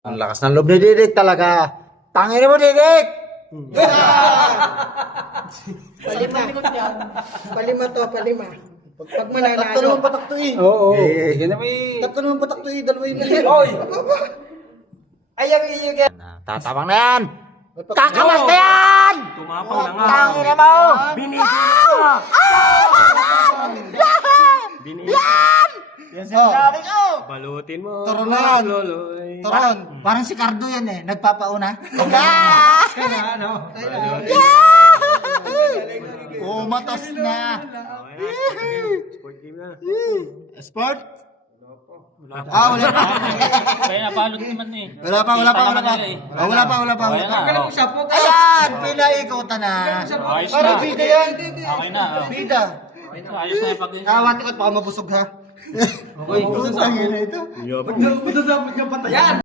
Ang lakas ng loob ni Didik talaga. Tangin mo, Didik! Palima to, palima. Pag mananalo. Tatlo naman patak to eh. Oo. Tatlo naman patak to eh. Dalawa yun. Oy! Ayaw iyo ka. Tatabang na yan! Kakamas na yan! Tumapang na nga. Tangin na mo! Binigyan ka! Binigyan! Yan sinasabi ko. Balutin mo. Turunan. Loloy. Turon. Parang si Cardo yan eh. Nagpapauna. Umatas na. Sport game na. Sport? Wala pa. Kaya napalot naman eh. Wala pa. Wala pa. Ayan, pinaikutan na. Ayos Parang na. bida yan. Okay na. Oh. Bida. Ayos na yung pag... Kawatikot baka mabusog ha. Okay. Ang ina ito. Ba't na patayan?